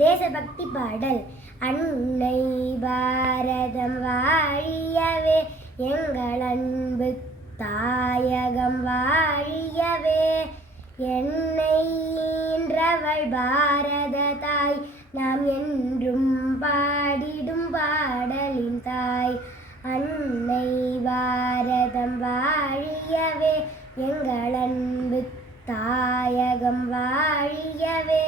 தேசபக்தி பாடல். அன்னை பாரதம் வாழியவே, எங்கள் அன்பு தாயகம் வாழியவே. என்னை ஈன்றவள் பாரத தாய், நாம் என்றும் பாடிடும் பாடலின் தாய். அன்னை பாரதம் வாழியவே, எங்கள் அன்பு தாயகம் வாழியவே.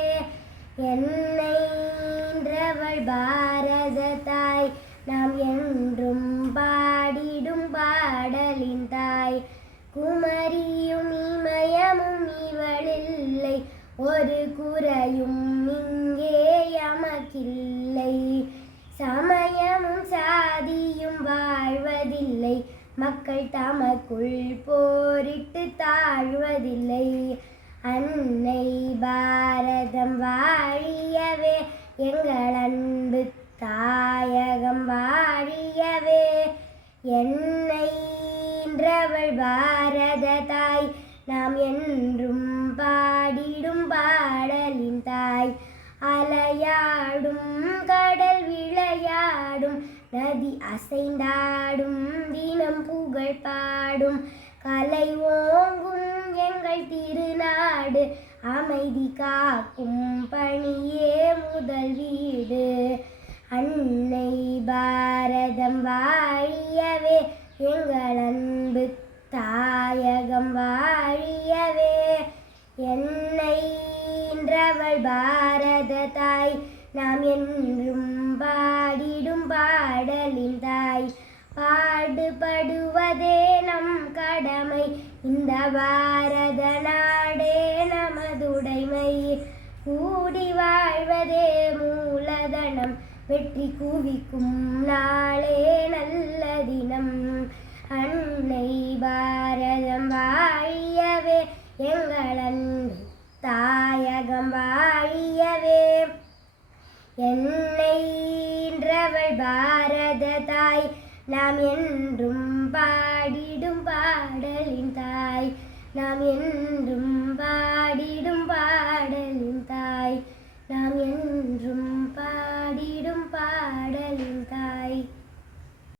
என்னை ஈன்றவள் பாரத தாய், நாம் என்றும் பாடிடும் பாடலின் தாய். குமரியும் இமயமும் இவளில்லை, ஒரு குறையும் இங்கே எமக்கில்லை. சமயமும் சாதியும் வாழ்வதில்லை, மக்கள் தமக்குள் போரிட்டு தாழ்வதில்லை. அன்னை பாரதம் வாழியவே, எங்கள் அன்பு தாயகம் வாழியவே. என்னை ஈன்றவள் பாரத தாய், நாம் என்றும் பாடிடும் பாடலின் தாய். அலையாடும் கடல் விளையாடும், நதி அசைந்தாடும், தினம் புகழ் பாடும். கலை ஓங்கும் எங்கள் திருநாடு, அமைதி காக்கும் பணியே முதல் வீடு. அன்னை பாரதம் வாழியவே, எங்கள் அன்பு தாயகம் வாழியவே. என்னை ஈன்றவள் பாரத தாய், நாம் என்றும் பாடிடும் பாடலின் தாய். பாடுபடுவதே நம் கடமை, இந்த பாரத நாடே நமதுடைமை. கூடி வாழ்வதே மூலதனம், வெற்றி குவிக்கும் நாளே நல்ல தினம். அன்னை பாரதம் வாழியவே, எங்கள் அன்பு தாயகம் வாழியவே. என்னை ஈன்றவள் பாரத தாய், நாம் என்றும் பாடிடும் பாடலின் தாய். நாம் என்றும்